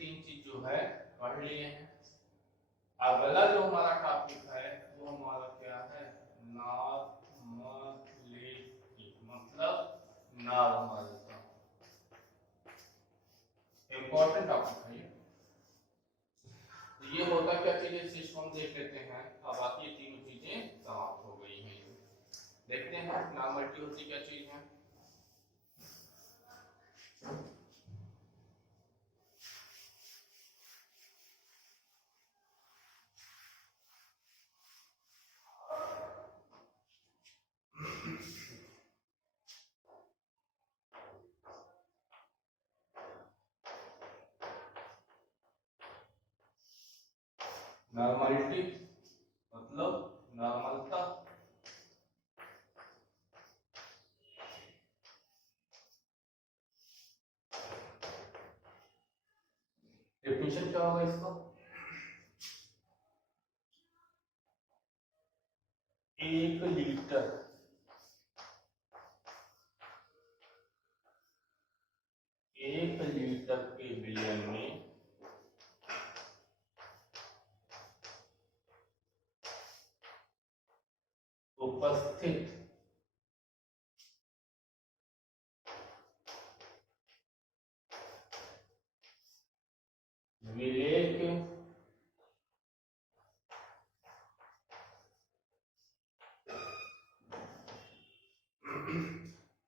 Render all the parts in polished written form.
तीन चीज जो है पढ़ लिए हैं। अगला जो हमारा टॉपिक है वो हमारा क्या है, नॉर्मलिटी, मतलब नॉर्मलता। इंपॉर्टेंट टॉपिक है ये होता क्या चीज है, इस चीज को हम देख लेते हैं। अब बाकी तीनों चीजें समाप्त हो गई हैं। देखते हैं नॉर्मलिटी होती क्या चीज है। नॉर्मलिटी मतलब नॉर्मलता। डेफिनेशन क्या होगा इसका, एक लीटर के बिलियन में उपस्थित विलेय के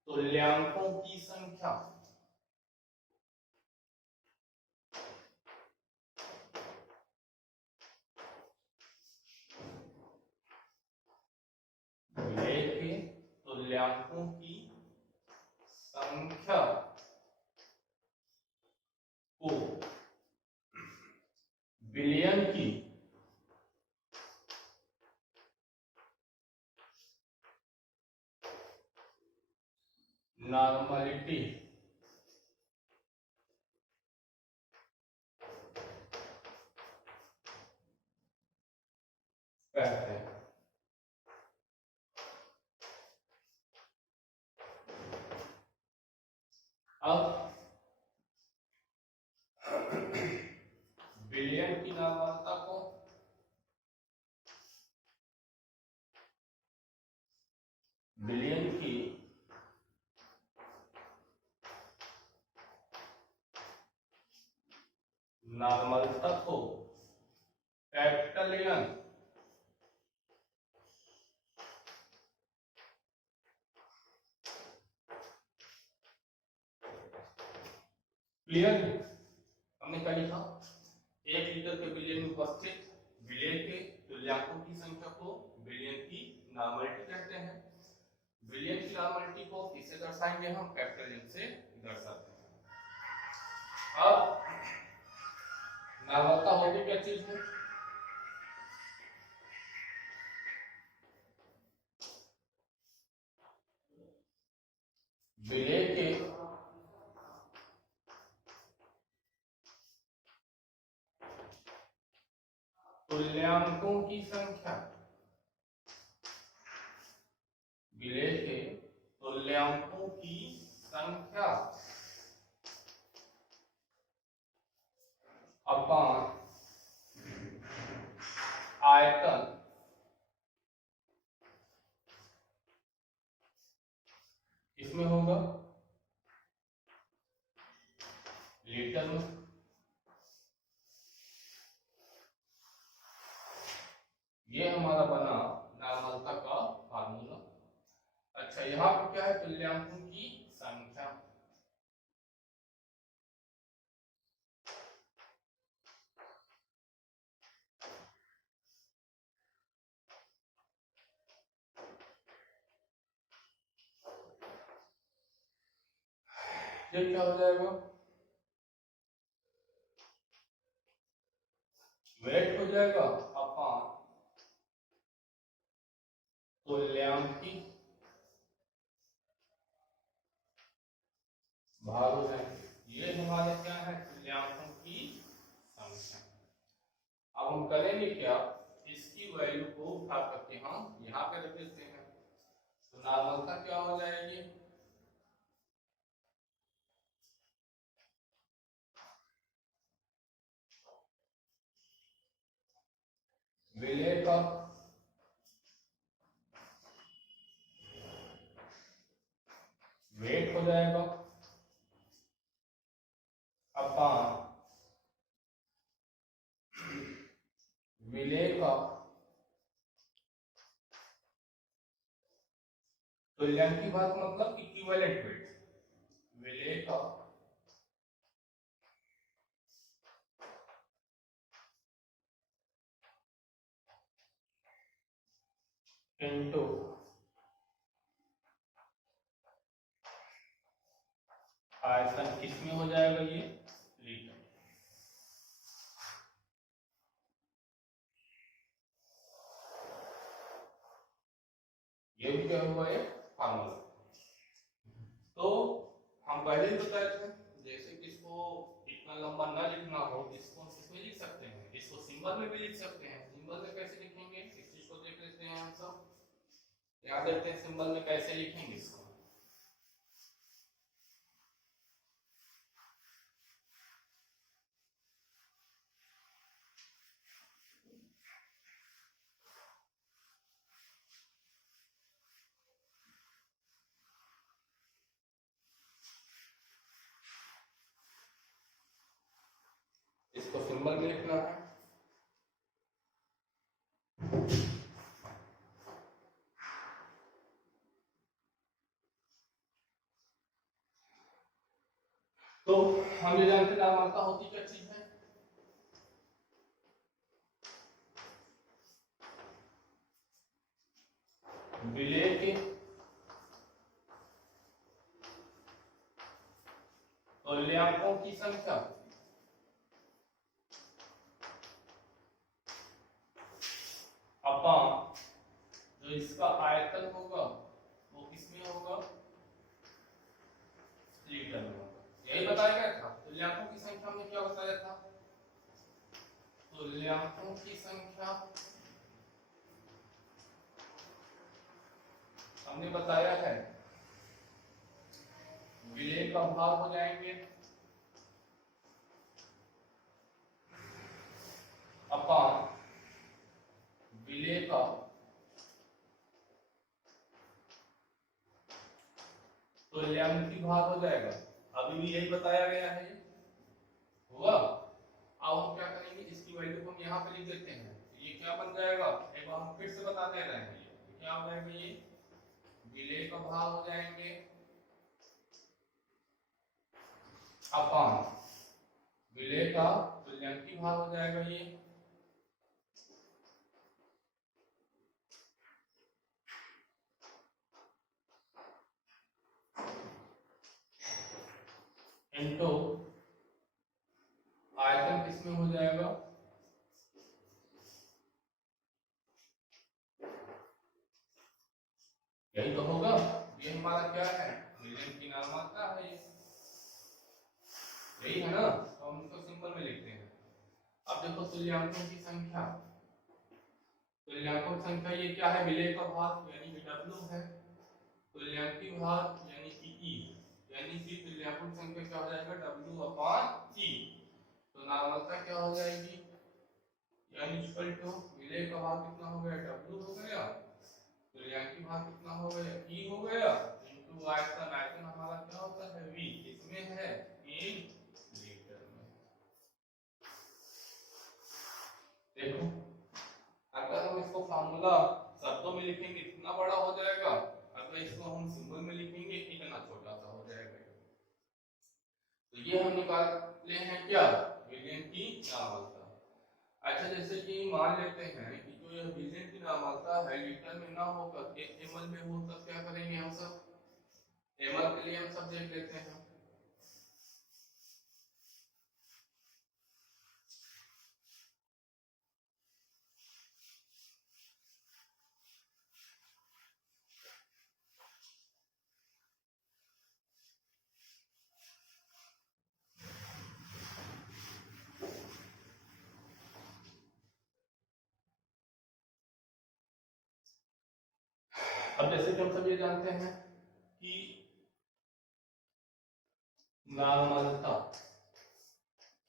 तुल्यांकों की संख्या विलेय के तुल्यांकों की संख्या को बिलियन की नॉर्मलिटी कहते हैं। अब बिलियन की नॉर्मलता को बिलियन की नॉर्मलता को कैपिटल एन क्लियर है। हमने क्या लिखा, एक लीटर के बिलियन में उपस्थित विलेय के तुल्यांकों की संख्या को बिलियन की नॉर्मलिटी कहते हैं। बिलियन की नॉर्मलिटी को किससे दर्शाएंगे, हम कैपिटल एन से दर्शाते हैं। अब नॉर्मलता होगी क्या चीज है, विलेय के तुल्यांकों की संख्या, विलेय के तुल्यांकों की संख्या अपान आयतन इसमें होगा लीटर में। ये हमारा बना नॉर्मलता का फार्मूला। अच्छा यहाँ पर क्या है, तुल्यांकों की संख्या। ये क्या हो जाएगा, वेट हो जाएगा अपान तुल्यांकी भाग हो जाएंगे। ये हमारे क्या है, तुल्यांकों की संख्या। अब हम करेंगे क्या, इसकी वैल्यू को उठा करके हम यहाँ पे रख देते हैं, तो नॉर्मलता क्या हो जाएगी, विलय का वेट हो जाएगा अपॉन विलय का तुल्यांकी भाग मतलब इक्विवेलेंट वेट, विलय का इनटू आयतन किसमें हो जाएगा ये लीटर। ये भी क्या हुआ है फार्मूला। तो हम पहले ही बताए थे जैसे किसको इतना लंबा ना लिखना हो इसको हम किसमें लिख सकते हैं, इसको सिंबल में भी लिख सकते हैं। सिंबल में कैसे लिखेंगे इस चीज को देख लेते हैं हम सब, याद रखते हैं सिंबल में कैसे लिखेंगे इसको। इसको सिंबल में लिखना है तो हम ये जानते हैं मात्रा होती क्या चीज है, विलय के तुल्यांकों की संख्या अपॉन जो इसका आयतन होगा वो किसमें होगा लीटर में होगा। यही बताया गया था तुल्यांकों की संख्या में, क्या बताया था तुल्यांकों की संख्या हमने बताया है विलय का भाग हो जाएंगे अपॉन विलय का तुल्यांकी भाग हो जाएगा। अभी भी यही बताया गया है हुआ। अब हम क्या करेंगे इसकी वैल्यू को हम यहाँ पे लिख देते हैं, ये क्या बन जाएगा एक बार हम फिर से बता दे रहे हैं, ये क्या हो जाएगा ये विलय का भाग हो जाएंगे अपॉन विलय का तुल्यांकी भाग हो जाएगा ये इनटू आयतन किसमें हो जाएगा यही तो होगा। ये हमारा क्या है विलयन की नाम मात्रा है ये, यही है ना, तो हम इसको सिंबल में लिखते हैं। अब देखो तुल्यांकों की संख्या, तुल्यांकों की संख्या ये क्या है विलय का भाग यानी कि W है, तुल्यांकी भाग यानी कि E, यानी कि तुल्यांकों की संख्या क्या हो जाएगा W अपॉन E। तो नामात्रा क्या हो जाएगी यानी इक्वल टू विलय का भाग कितना हो गया W हो गया, तुल्यांकी भाग कितना हो गया E हो गया इनटू आयतन, आयतन हमारा क्या होता है V, इसमें है इन लीटर में। देखो अगर हम इसको फार्मूला शब्दों में लिखेंगे इतना बड़ा हो जाएगा, अगर इसको हम सिंबल में लिखेंगे इतना छोटा सा हो जाएगा। तो ये हम निकाले हैं क्या विलयन की नामात्रा। अच्छा जैसे कि मान लेते हैं कि जो यह विलयन की नामात्रा है लीटर में ना होकर एमएल में हो, तब क्या करेंगे हम सब एमएल के लिए हम सब देख लेते हैं। अब जैसे कि हम सब ये जानते हैं कि नामात्रा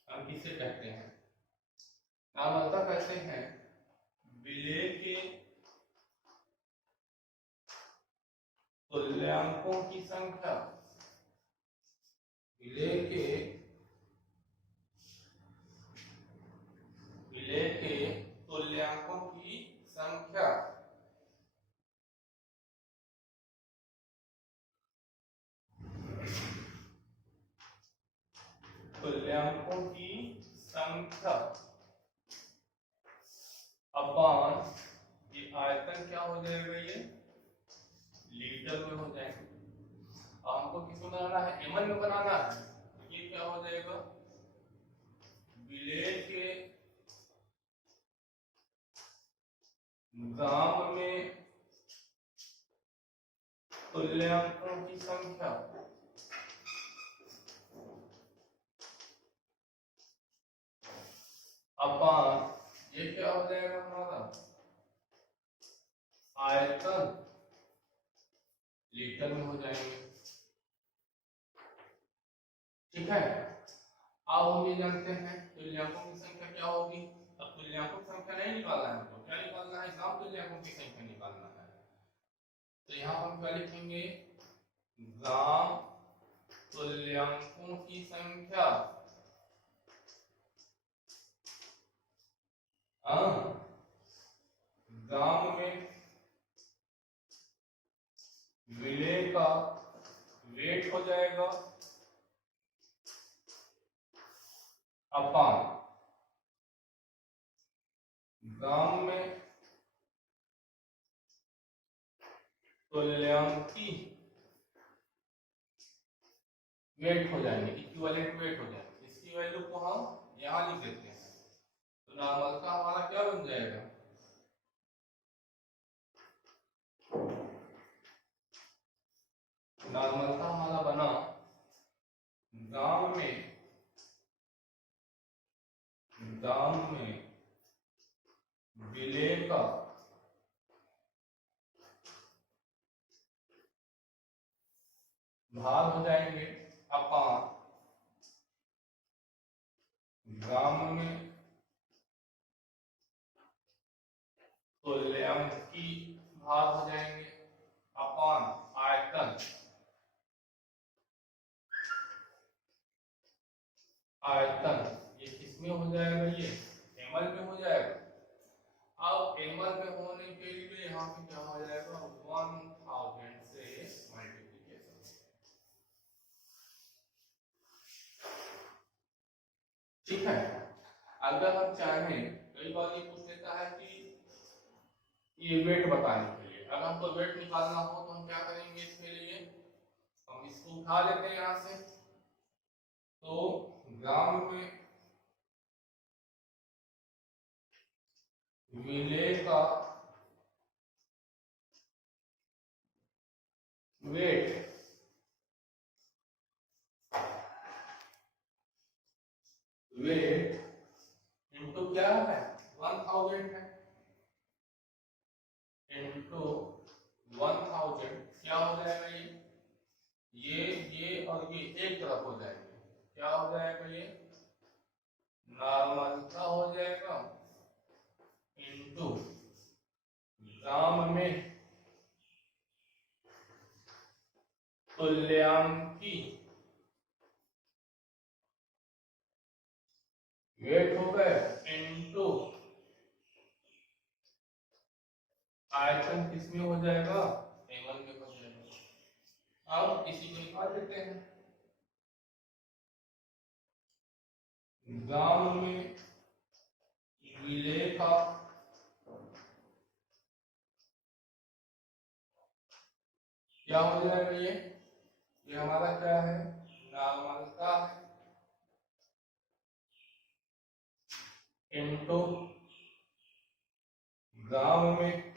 हम किसे कहते हैं, नामात्रा कहते हैं विलेय के तुल्यांकों की संख्या, विलेय के तुल्यांकों की संख्या अपॉन ये आयतन क्या हो जाएगा, ये लीटर में हो जाएगा। अब हमको किसमें बनाना है, एमएल में बनाना है। तो ये क्या हो जाएगा, विलेय के ग्राम में तुल्यांकों की संख्या अपॉन ये क्या हो जाएगा हमारा, आयतन लीटर में हो जाएंगे। ठीक है। अब हम ये जानते हैं तुल्यांकों की संख्या क्या होगी। अब तुल्यांकों की संख्या नहीं निकालना है, तो क्या निकालना है, ग्राम तुल्यांकों की संख्या निकालना है। तो यहाँ हम क्या लिखेंगे, ग्राम तुल्यांकों की संख्या ग्राम में विलेय का वेट हो जाएगा अपॉन ग्राम में तुल्यांकी वेट हो जाएंगे, इक्विवेलेंट वेट हो जाएंगे। इसकी वैल्यू को हम यहां लिख देते हैं। तो नॉर्मल का हमारा क्या बन जाएगा, नॉर्मल का हमारा बना ग्राम में विलेय का भाग हो जाएंगे अपॉन ग्राम में तुल्यांकी भाग हो जाएंगे अपॉन आयतन, ये किसमें हो जाएगा, ये एमएल में हो जाएगा। अब एमएल में होने के लिए यहाँ पे क्या हो जाएगा, 1000 से मल्टीप्लिकेशन। ठीक है। अगर हम चाहें, कई बार ये पूछ लेता है कि ये वेट बताने के लिए, अगर हमको वेट निकालना हो तो हम क्या करेंगे, इसके लिए हम इसको उठा लेते हैं यहाँ से। तो ग्राम में विलेय का वेट इनटू क्या है, 1000 है, इनटू 1000 क्या हो जाएगा, ये और ये एक तरफ हो जाएंगे। क्या हो जाएगा, ये नॉर्मल का हो जाएगा इनटू ग्राम में तुल्यांकी वेट हो गए इनटू आयतन किसमें हो जाएगा, एमएल में हो जाएगा। अब इसी को निकाल लेते हैं। ग्राम में विलेय का क्या हो जाएगा, ये हमारा क्या है, नॉर्मल का इनटू ग्राम में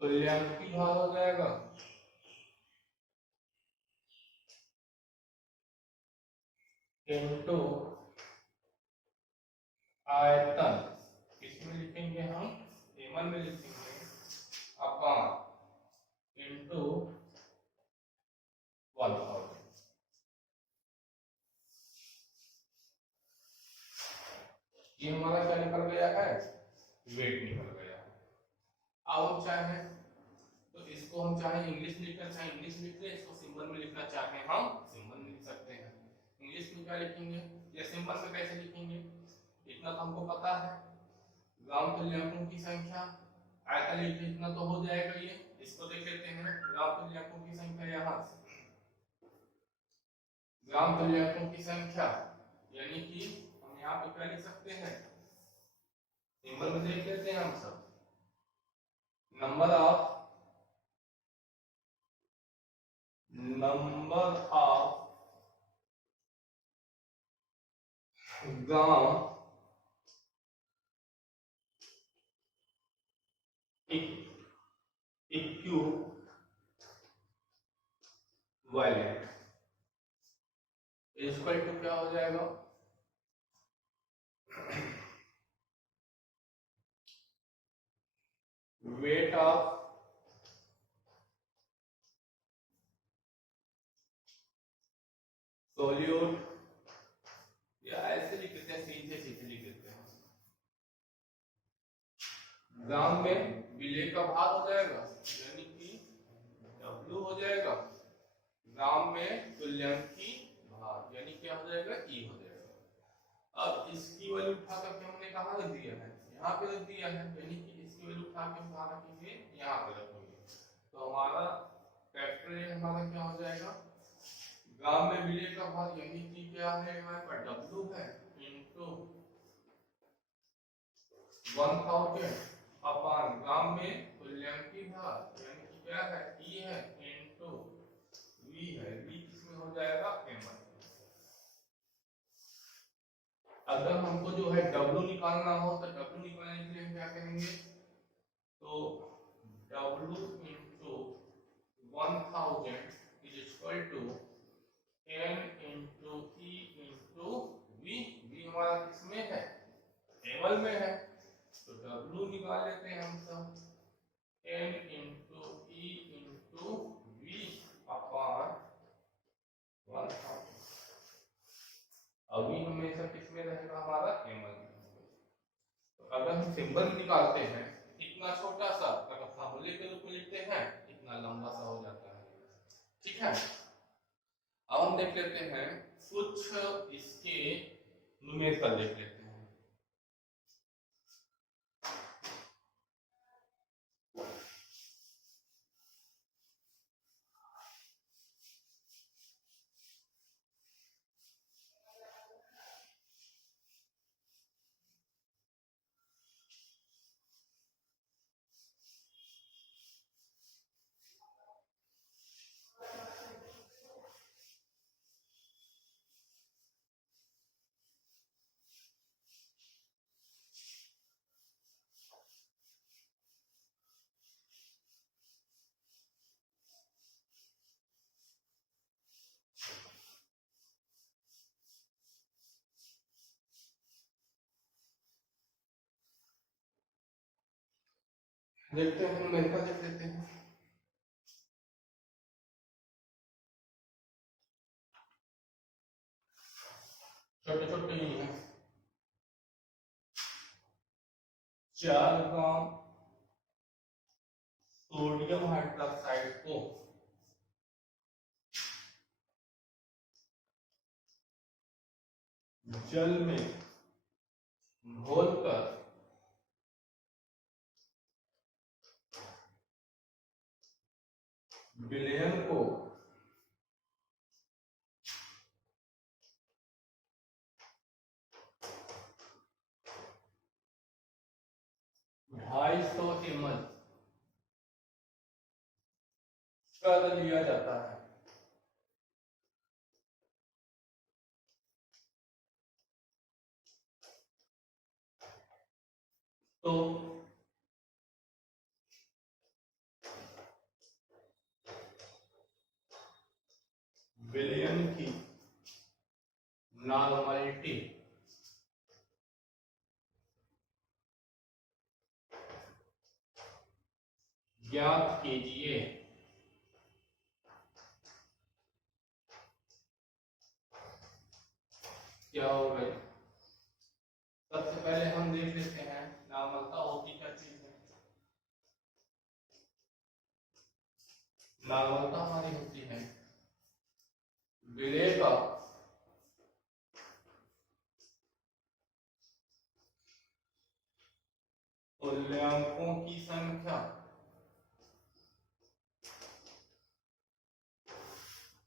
तुल्यांकी भाग हो जाएगा इनटू आयतन, किसमें लिखेंगे हम, एमएल में लिखेंगे अपॉन इनटू 1000। ये हमारा क्या निकल गया है, वेट निकल गया है। अब हम चाहें तो इसको हम चाहे इंग्लिश लिखना चाहे इंग्लिश लिख ले, इसको सिंबल में लिखना चाहे हम सिंबल में लिख सकते हैं। इंग्लिश में क्या लिखेंगे या सिंबल में कैसे लिखेंगे, इतना तो हमको पता है। ग्राम तुल्यांकों की संख्या आयतन इतना तो हो जाएगा। ये इसको देख लेते हैं, ग्राम तुल्यांकों की संख्या यहाँ से ग्राम तुल्यांकों की संख्या यानी कि हम यहाँ पे क्या लिख सकते हैं, सिंबल में देख लेते हैं हम सब, number of gram equivalent equal to क्या हो जाएगा, वेट ऑफ सोल्यूट, या ऐसे लिख देते हैं, सीधे सीधे लिख देते हैं, ग्राम में विलेय का भाग हो जाएगा यानी कि W हो जाएगा, ग्राम में तुल्यांकी भाग यानी क्या हो जाएगा, E हो जाएगा। अब इसकी वैल्यू उठा करके हमने कहाँ रख दिया है, यहाँ पे रख दिया है, यानी कि इसकी वैल्यू उठा के हम कहाँ रखेंगे, यहाँ पे रखेंगे। तो हमारा फैक्टर हमारा क्या हो जाएगा, ग्राम में विलेय का भाग यानी कि क्या है, हमारे पास W है इनटू 1000 अपान ग्राम में तुल्यांकी भाग यानी कि क्या है, E है इनटू V है, V किसमें हो जाएगा, m1। अगर हमको जो है W निकालना हो तो W निकालने के लिए हम क्या करेंगे, तो W into 1000 is equal to n into E into V। V हमारा किसमें है, टेबल में है, तो W निकाल लेते हैं हम सब, n into E into V अपान 1000। अभी हमेशा किसमें रहेगा, हमारा m1। तो अगर हम सिंबल निकालते हैं, इतना छोटा सा अगर फार्मूले के रूप में लिखते हैं, इतना लंबा सा हो जाता है, ठीक है। अब हम देख लेते हैं कुछ इसके न्यूमेरिकल देख लेते हैं। देखते हैं न्यूमेरिकल देख लेते हैं। छोटे छोटे ही हैं। 4 ग्राम सोडियम हाइड्रोक्साइड को जल में घोलकर विलयन को 250 ml कर लिया जाता है। तो विलयन की नॉर्मलिटी ज्ञात कीजिए। क्या हो गया, सबसे पहले हम देख लेते हैं नार्मलता होती क्या चीज है। नार्मलता हमारी होती है विलेय का तुल्यांकों की संख्या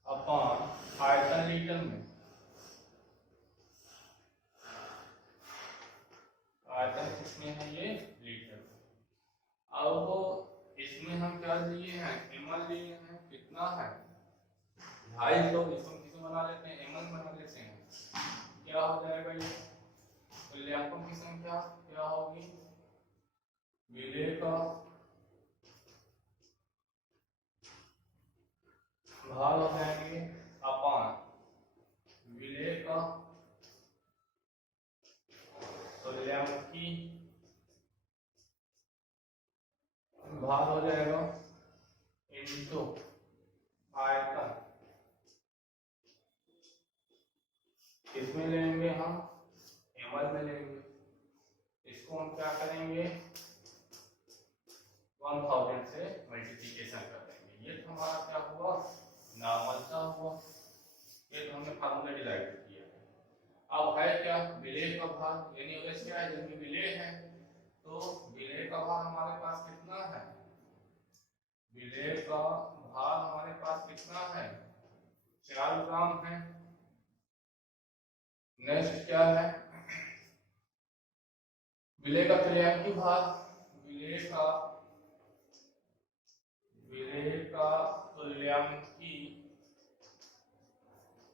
अपॉन आयतन लीटर में। आयतन कितने हैं ये लीटर। अब इसमें हम क्या लिए हैं ml लिए हैं। कितना है 250। इसको किसे बना लेते हैं ml बना लेते हैं। क्या हो जाएगा ये तुल्यांकों की संख्या क्या होगी विलेय का भाग हो जाएंगे अपॉन विलेय का तुल्यांकी भाग हो जाएगा इनटू आयतन। किसमें लेंगे हम ml में लेंगे। इसको हम क्या करेंगे 1000 से मल्टीप्लिकेशन कर देंगे। ये तो हमारा क्या हुआ नार्मलता हुआ। ये तो हमने फार्मूला डिराइव किया। अब है क्या विलेय का भाग यानी OH क्या है जबकि विलेय है तो विलेय का भाग हमारे पास कितना है। विलेय का भाग हमारे पास कितना है 4 ग्राम है। नेक्स्ट क्या है विलेय का तुल्यांकी भाग। विलेय का तुल्यांकी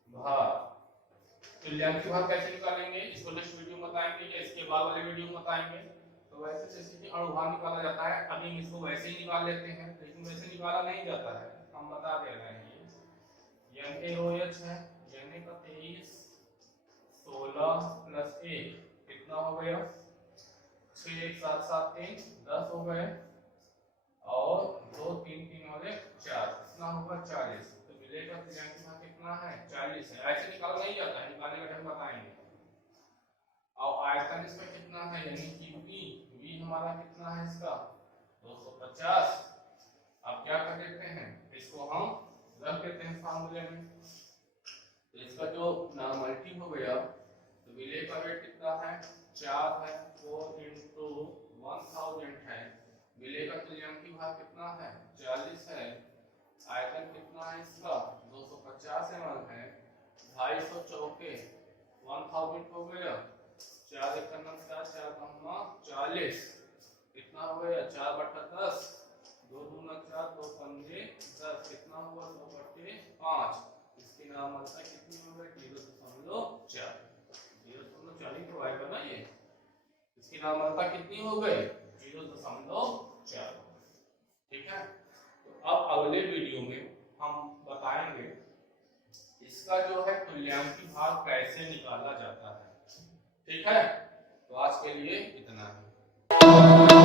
भाग। तुल्यांकी भाग कैसे निकालेंगे इसको नेक्स्ट वीडियो में बताएंगे या इसके बाद वाले वीडियो में बताएंगे। तो वैसे जैसे कि अणुभार निकाला जाता है अभी हम इसको वैसे ही निकाल लेते हैं लेकिन वैसे निकाला नहीं जाता है हम बता दे रहे हैं। ये NaOH है यानी का 23 16 प्लस 1 कितना हो गया 6 1 7 7 3 10 हो गए और 2 3 3 वाले 4 कितना होगा 40। तो विलेय का तुल्यांकी भाग कितना है 40 है। ऐसे निकाला नहीं जाता है निकालने का ढंग बताएंगे। और आयतन इसमें कितना है यानी कि v हमारा कितना है इसका 250। अब क्या कर देते हैं इसको हम रख देते हैं फार्मूले में। तो इसका जो नॉर्मलिटी हो गया तो विलेय का वेट कितना है 4 है 4 into 1000 है। विलेय का तुल्यांकी भाग कितना है 40 है। आयतन कितना है इसका 250 ml है। 250 चौके 1000 हो गया 4 1 4 4 40 कितना हो गया 4 बटा 10 2 दूना 4 2 पंजे 10 कितना हुआ 100 बटे 5। इसकी नार्मलता कितनी हो गई 0.4 0.4 तो आएगा ना ये। इसकी नार्मलता कितनी हो गई 0.4। ठीक है। तो अब अगले वीडियो में हम बताएंगे इसका जो है तुल्यांकी भाग कैसे निकाला जाता है। ठीक है तो आज के लिए इतना ही।